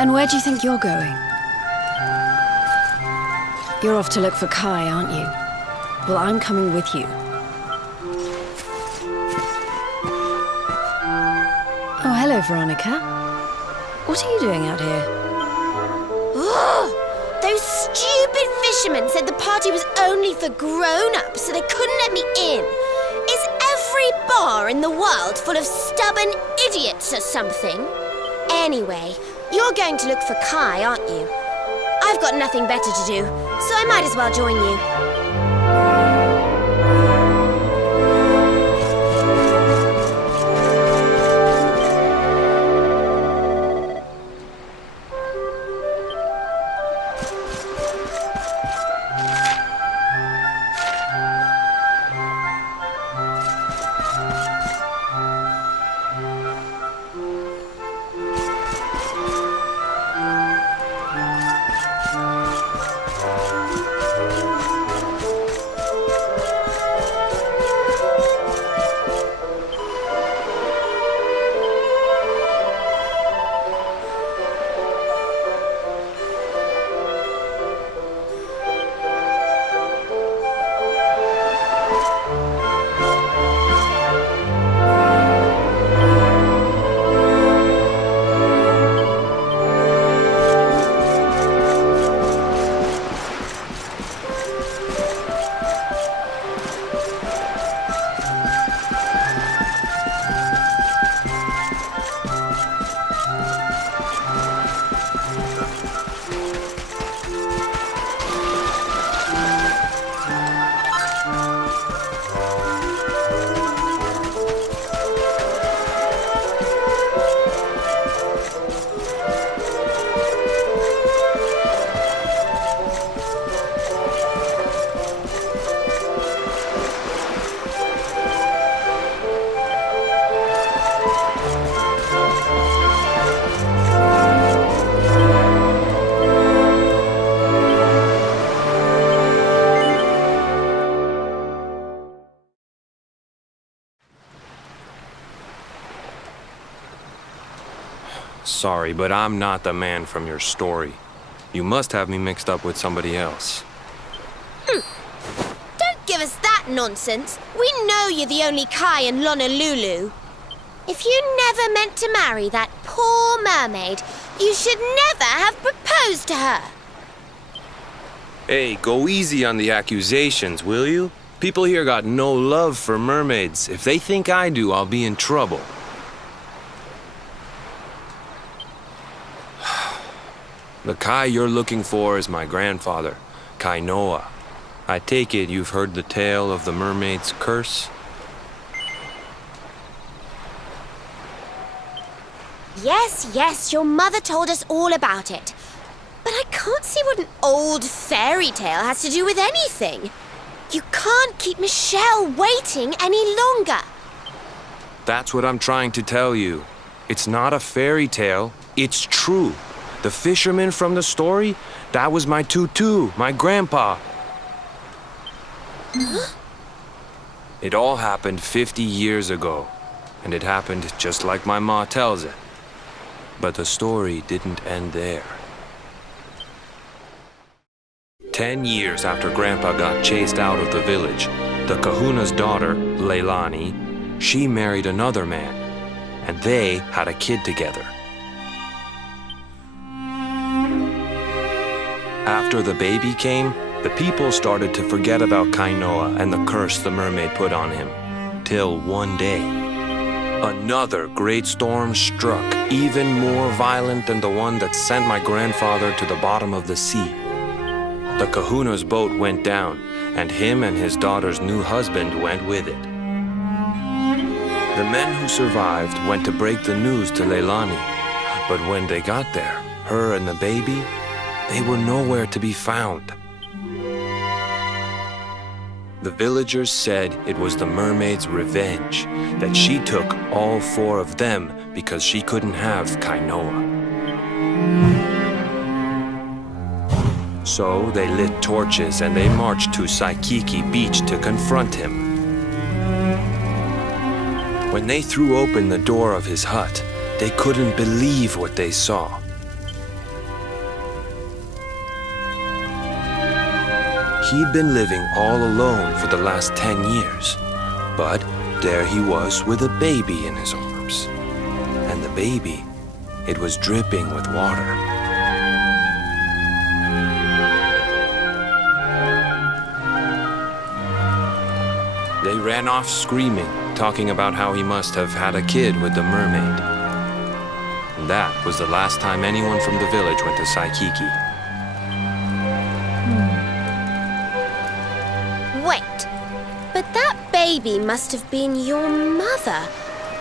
And where do you think you're going? You're off to look for Kai, aren't you? Well, I'm coming with you. Oh, hello, Veronica. What are you doing out here? Those stupid fishermen said the party was only for grown-ups, so they couldn't let me in. Is every bar in the world full of stubborn idiots or something? Anyway, you're going to look for Kai, aren't you? I've got nothing better to do, so I might as well join you. Sorry, but I'm not the man from your story. You must have me mixed up with somebody else. Don't give us that nonsense. We know you're the only Kai in Honolulu. If you never meant to marry that poor mermaid, you should never have proposed to her. Hey, go easy on the accusations, will you? People here got no love for mermaids. If they think I do, I'll be in trouble. The Kai you're looking for is my grandfather, Kainoa. I take it you've heard the tale of the mermaid's curse? Yes, your mother told us all about it. But I can't see what an old fairy tale has to do with anything. You can't keep Michelle waiting any longer. That's what I'm trying to tell you. It's not a fairy tale, it's true. The fisherman from the story, that was my tutu, my grandpa. Huh? It all happened 50 years ago, and it happened just like my ma tells it. But the story didn't end there. 10 years after Grandpa got chased out of the village, the kahuna's daughter, Leilani, she married another man, and they had a kid together. After the baby came, the people started to forget about Kainoa and the curse the mermaid put on him. Till one day, another great storm struck, even more violent than the one that sent my grandfather to the bottom of the sea. The kahuna's boat went down, and him and his daughter's new husband went with it. The men who survived went to break the news to Leilani, but when they got there, her and the baby, they were nowhere to be found. The villagers said it was the mermaid's revenge, that she took all 4 of them because she couldn't have Kainoa. So they lit torches and they marched to Saikiki Beach to confront him. When they threw open the door of his hut, they couldn't believe what they saw. He'd been living all alone for the last 10 years. But there he was with a baby in his arms. And the baby, it was dripping with water. They ran off screaming, talking about how he must have had a kid with the mermaid. And that was the last time anyone from the village went to Saikiki. Wait, but that baby must have been your mother,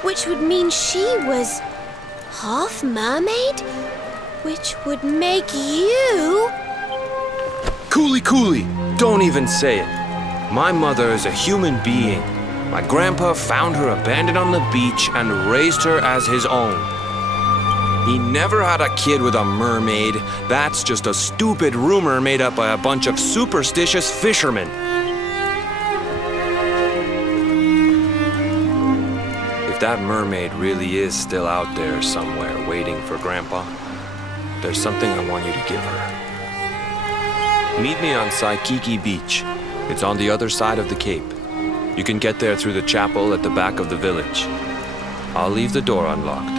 which would mean she was half mermaid, which would make you... Cooley, don't even say it. My mother is a human being. My grandpa found her abandoned on the beach and raised her as his own. He never had a kid with a mermaid. That's just a stupid rumor made up by a bunch of superstitious fishermen. If that mermaid really is still out there somewhere waiting for Grandpa, there's something I want you to give her. Meet me on Saikiki Beach. It's on the other side of the cape. You can get there through the chapel at the back of the village. I'll leave the door unlocked.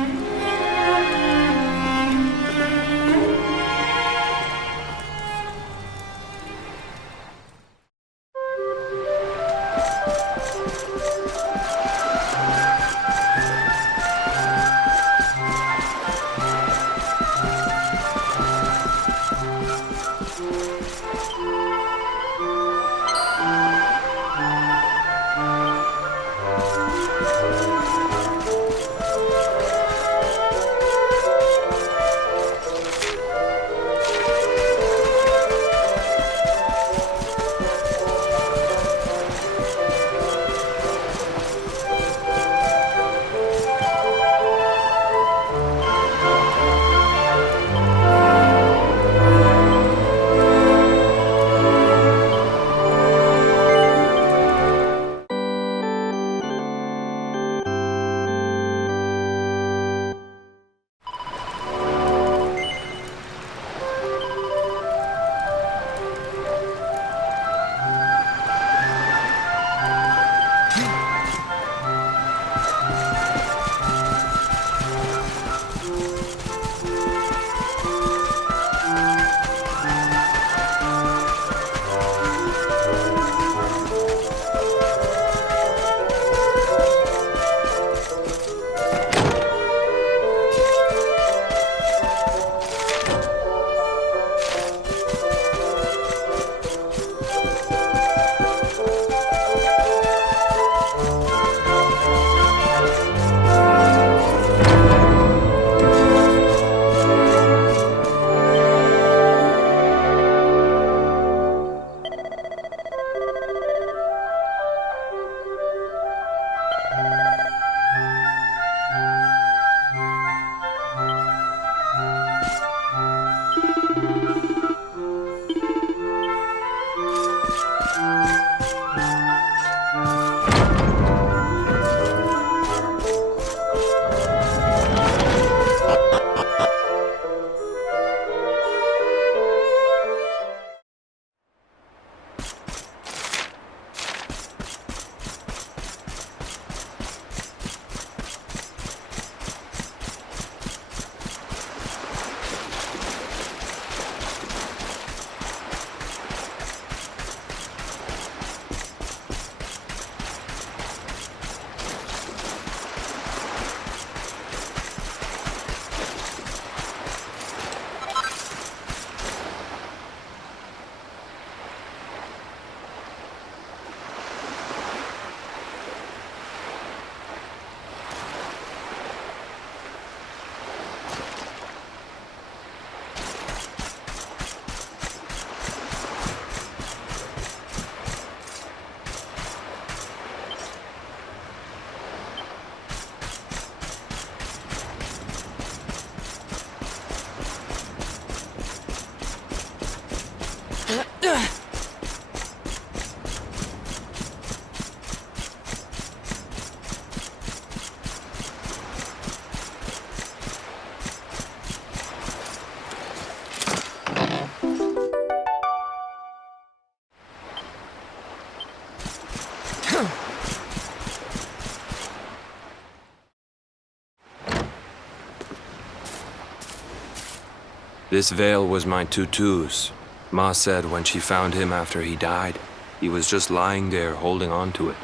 This veil was my tutu's. Ma said when she found him after he died, he was just lying there holding on to it.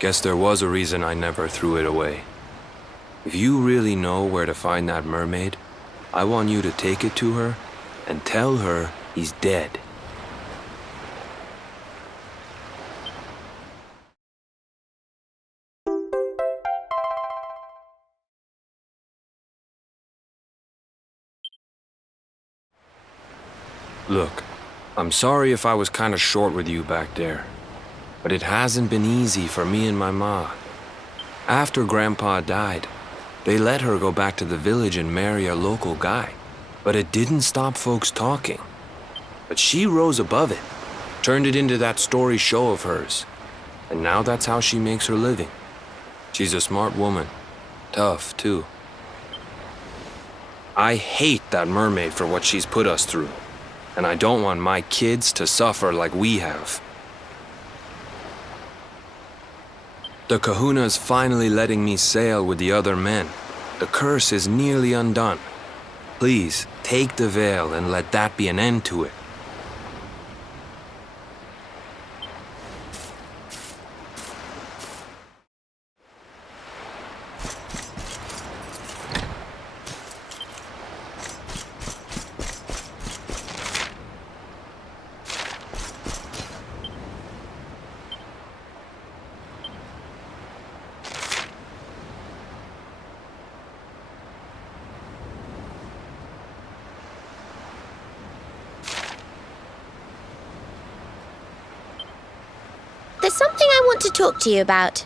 Guess there was a reason I never threw it away. If you really know where to find that mermaid, I want you to take it to her and tell her he's dead. Look, I'm sorry if I was kind of short with you back there, but it hasn't been easy for me and my ma. After Grandpa died, they let her go back to the village and marry a local guy, but it didn't stop folks talking. But she rose above it, turned it into that story show of hers, and now that's how she makes her living. She's a smart woman, tough too. I hate that mermaid for what she's put us through. And I don't want my kids to suffer like we have. The kahuna's finally letting me sail with the other men. The curse is nearly undone. Please, take the veil and let that be an end to it. There's something I want to talk to you about.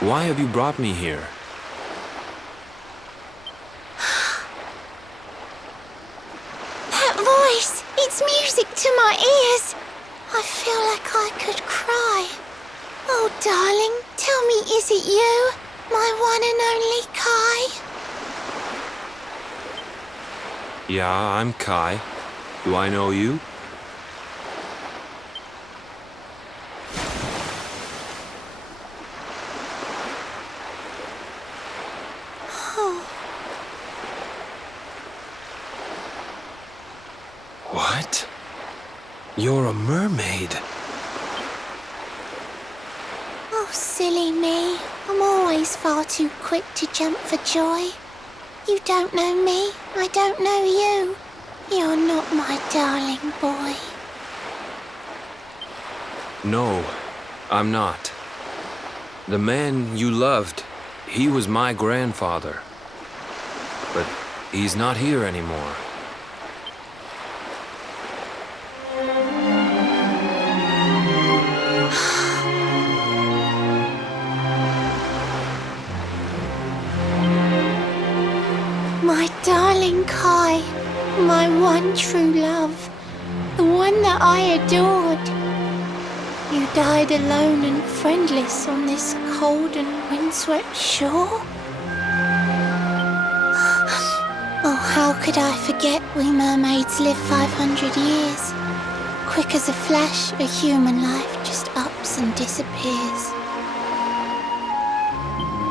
Why have you brought me here? That voice! It's music to my ears! I feel like I could cry. Oh, darling, tell me, is it you? My one and only Kai? Yeah, I'm Kai. Do I know you? What? You're a mermaid. Oh, silly me. I'm always far too quick to jump for joy. You don't know me, I don't know you. You're not my darling boy. No, I'm not. The man you loved, he was my grandfather. But he's not here anymore. My darling Kai, my one true love, the one that I adored. You died alone and friendless on this cold and windswept shore? Oh, how could I forget we mermaids live 500 years? Quick as a flash, a human life just ups and disappears.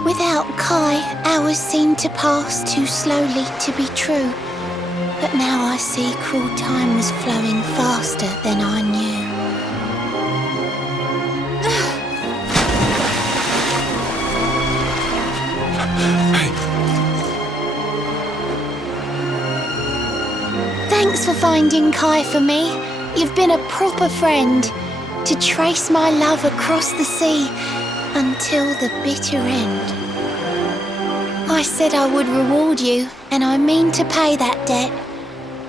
Without Kai, hours seem to pass too slowly to be true. But now I see cruel time was flowing faster than I knew. Thanks for finding Kai for me. You've been a proper friend. To trace my love across the sea, until the bitter end. I said I would reward you, and I mean to pay that debt.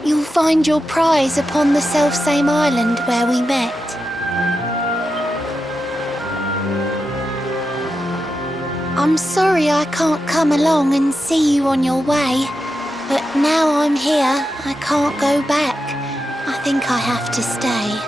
You'll find your prize upon the selfsame island where we met. I'm sorry I can't come along and see you on your way, but now I'm here, I can't go back. I think I have to stay.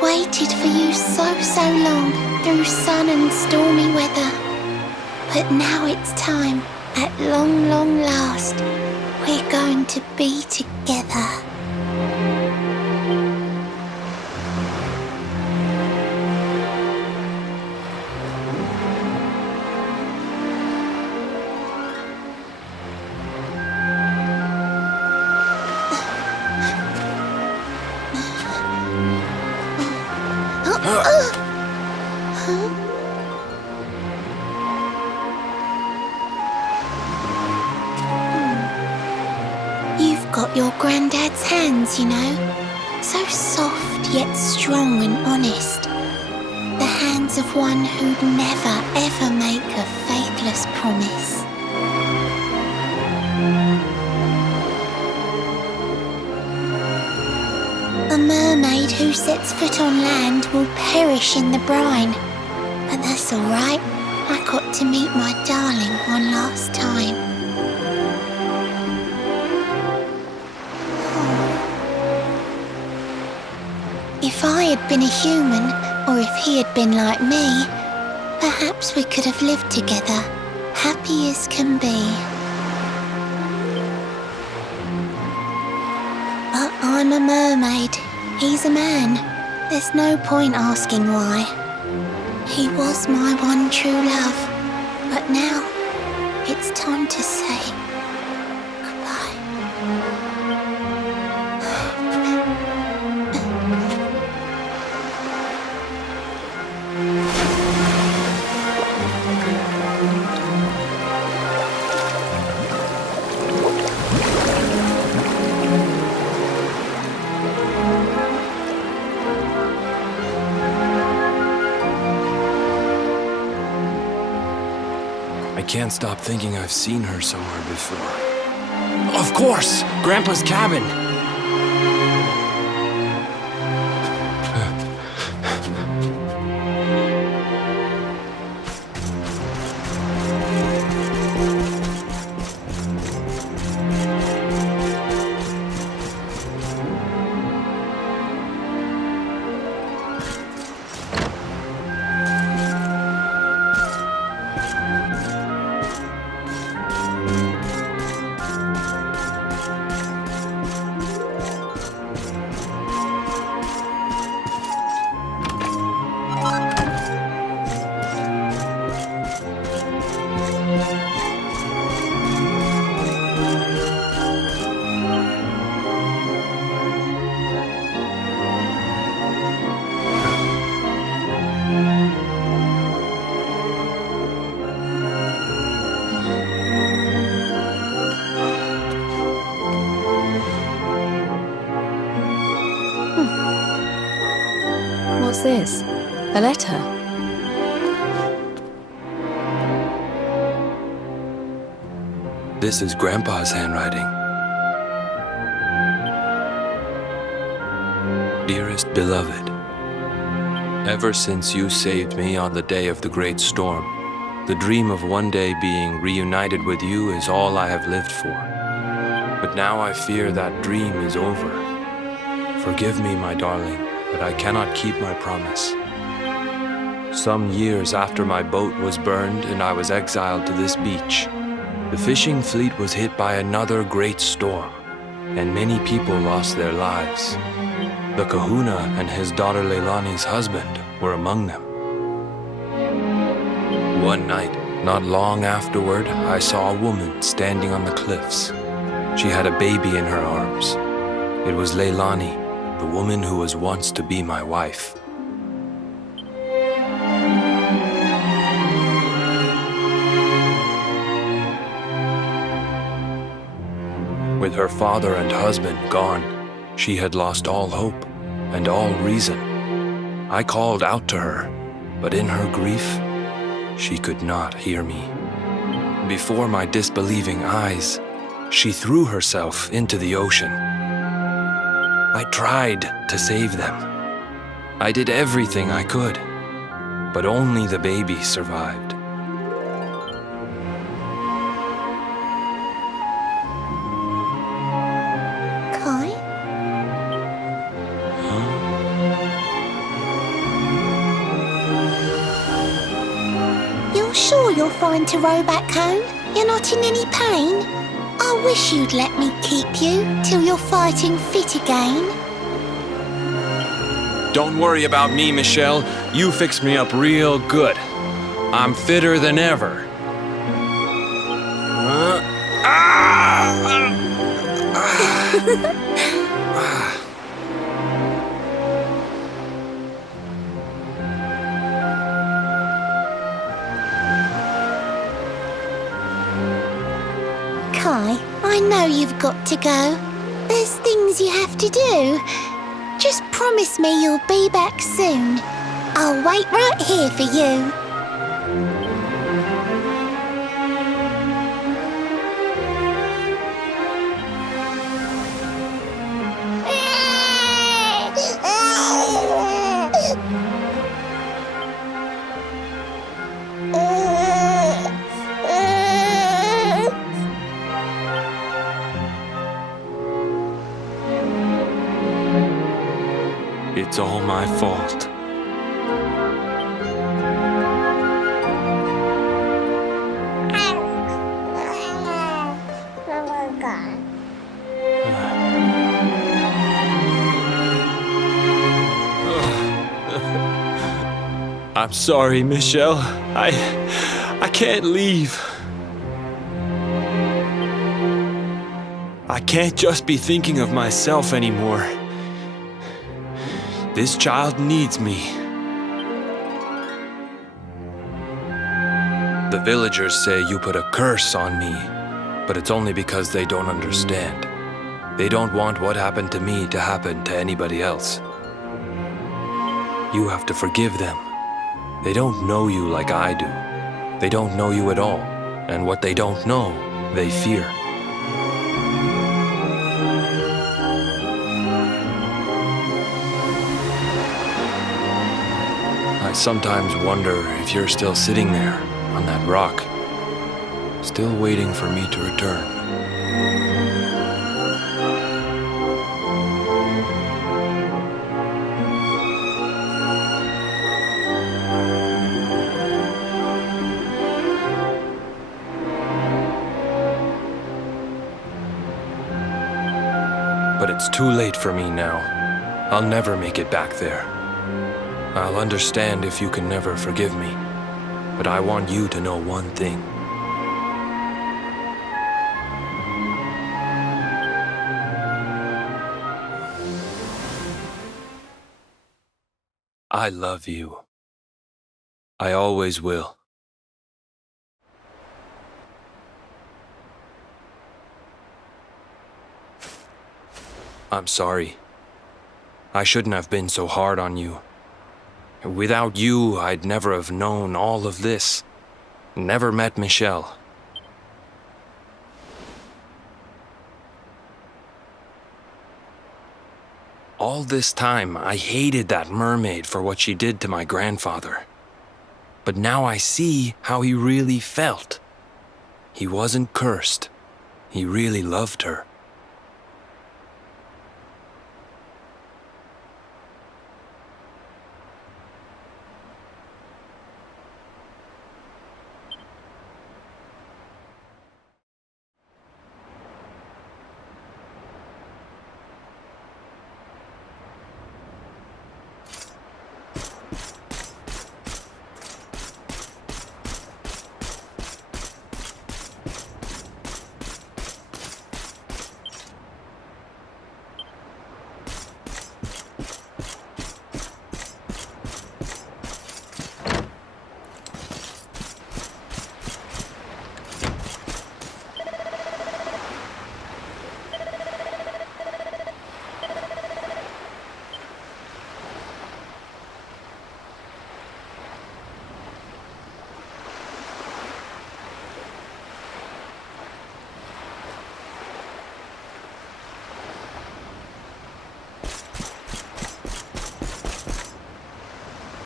Waited for you so long, through sun and stormy weather. But now it's time, at long last, we're going to be together. You've got your granddad's hands, you know. So soft yet strong and honest. The hands of one who'd never ever make a faithless promise. A mermaid who sets foot on land will perish in the brine. But that's all right. I got to meet my darling one last time. If I had been a human, or if he had been like me, perhaps we could have lived together, happy as can be. But I'm a mermaid, he's a man. There's no point asking why. He was my one true love, but now it's time to say goodbye. I can't stop thinking I've seen her somewhere before. Of course! Grandpa's cabin! What's this? A letter? This is Grandpa's handwriting. Dearest beloved, ever since you saved me on the day of the great storm, the dream of one day being reunited with you is all I have lived for. But now I fear that dream is over. Forgive me, my darling, but I cannot keep my promise. Some years after my boat was burned and I was exiled to this beach, the fishing fleet was hit by another great storm, and many people lost their lives. The kahuna and his daughter Leilani's husband were among them. One night, not long afterward, I saw a woman standing on the cliffs. She had a baby in her arms. It was Leilani, the woman who was once to be my wife. With her father and husband gone, she had lost all hope and all reason. I called out to her, but in her grief, she could not hear me. Before my disbelieving eyes, she threw herself into the ocean. I tried to save them. I did everything I could, but only the baby survived. Kai? You're sure you're fine to row back home? You're not in any pain? I wish you'd let me keep you till you're fighting fit again. Don't worry about me, Michelle. You fixed me up real good. I'm fitter than ever. Kai, I know you've got to go. There's things you have to do. Just promise me you'll be back soon. I'll wait right here for you. It's all my fault. I'm sorry, Michelle. I can't leave. I can't just be thinking of myself anymore. This child needs me. The villagers say you put a curse on me, but it's only because they don't understand. They don't want what happened to me to happen to anybody else. You have to forgive them. They don't know you like I do. They don't know you at all, and what they don't know, they fear. I sometimes wonder if you're still sitting there on that rock, still waiting for me to return. But it's too late for me now. I'll never make it back there. I'll understand if you can never forgive me, but I want you to know one thing. I love you. I always will. I'm sorry. I shouldn't have been so hard on you. Without you, I'd never have known all of this. Never met Michelle. All this time, I hated that mermaid for what she did to my grandfather. But now I see how he really felt. He wasn't cursed. He really loved her.